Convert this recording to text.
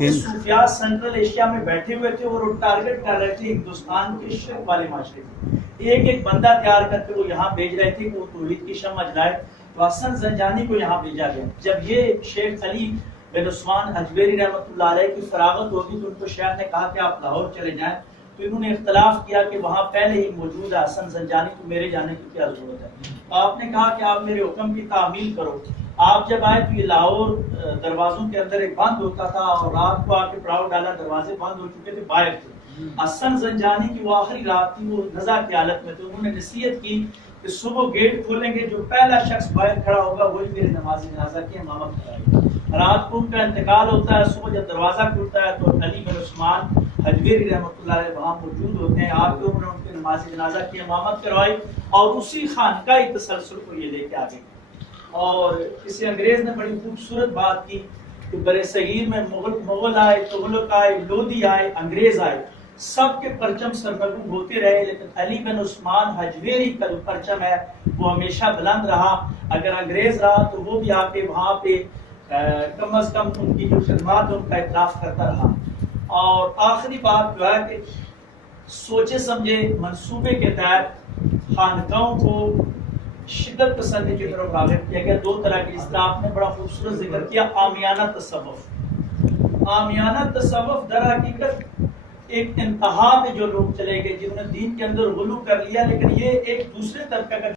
کیونکہ صوفیاء central Asia میں بیٹھے ہوئے تھے اور وہ ٹارگٹ کر رہے تھے ہندوستان کے شرک والے معاشرے کو، ایک ایک بندہ تیار کر کے وہ یہاں بھیج رہے تھے کہ وہ توحید کی شمع جلائے. تو حسن زنجانی کو یہاں بھیجا گیا. جب یہ شیخ علی بن عثمان حجویری رحمۃ اللہ علیہ کی فراغت ہوگی تو ان کو شیخ نے کہا کہ آپ لاہور چلے جائیں. تو انہوں نے اختلاف کیا کہ وہاں پہلے ہی موجود ہے حسن زنجانی، تو میرے جانے کی کیا ضرورت ہے. آپ نے کہا کہ آپ میرے حکم کی تعمیل کرو. آپ جب آئے تو یہ لاہور دروازوں کے اندر ایک بند ہوتا تھا اور رات کو آ کے پڑاؤ ڈالا، دروازے بند ہو چکے تھے، باہر تھے. حسن زنجانی کی وہ آخری رات تھی، وہ نزا کی حالت میں تھے. انہوں نے نصیحت کی کہ صبح گیٹ کھولیں گے، جو پہلا شخص باہر کھڑا ہوگا وہی میرے نماز جنازہ کی امامت کرائے گا. رات کو ان کا انتقال ہوتا ہے. صبح جب دروازہ کھلتا ہے تو علی بن عثمان حجویری رحمۃ اللہ علیہ وہاں موجود ہوتے ہیں. آپ لوگوں نے ان کے نماز جنازہ کی امامت کروائی اور اسی خانقاہ تسلسل کو یہ لے کے آگے. اور کسی انگریز نے بڑی خوبصورت بات کی کہ برے صغیر میں مغل آئے، تغلق آئے، لودھی آئے، انگریز آئے، سب کے پرچم سرنگو ہوتے رہے، لیکن علی بن عثمان حجویری کا جو پرچم ہے وہ ہمیشہ بلند رہا. اگر انگریز رہا تو وہ بھی آ کے وہاں پہ کم از کم ان کی جو خدمات ان کا اعتراف کرتا رہا. اور آخری بات جو ہے کہ سوچے سمجھے منصوبے کے تحت خانقاہوں کو شدت پسندی کی طرف راغب کیا گیا. دو طرح کی، اس طرح آپ نے بڑا خوبصورت ذکر کیا، عامیانہ تصوف. عامیانہ تصوف در حقیقت ایک انتہا پہ جو لوگ چلے گئے جنہوں نے دین کے اندر غلو کر لیا، لیکن یہ ایک دوسرے طبقے کا